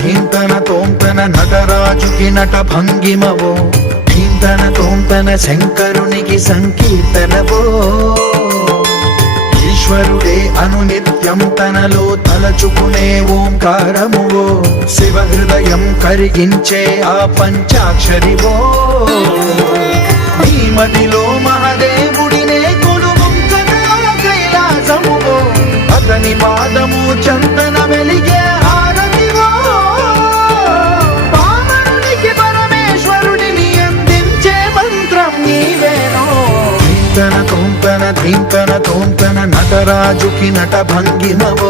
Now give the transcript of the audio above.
ధీంతన తోంతన నటరాజుకి నట భంగిమవో ధీంతన తోంతన శంకరునికి సంకీర్తనవో ఈశ్వరుడే అనునిత్యం తనలో తలచుకునే ఓంకారమువో శివ హృదయం కరిగించే ఆ పంచాక్షరివో ఈ మదిలో మహాదేవుడినే కొలువుంచగా కైలాసమువో అతని పాదము చందన వెలిగే ధీంతన తోంతన నటరాజుకి నట భంగిమవో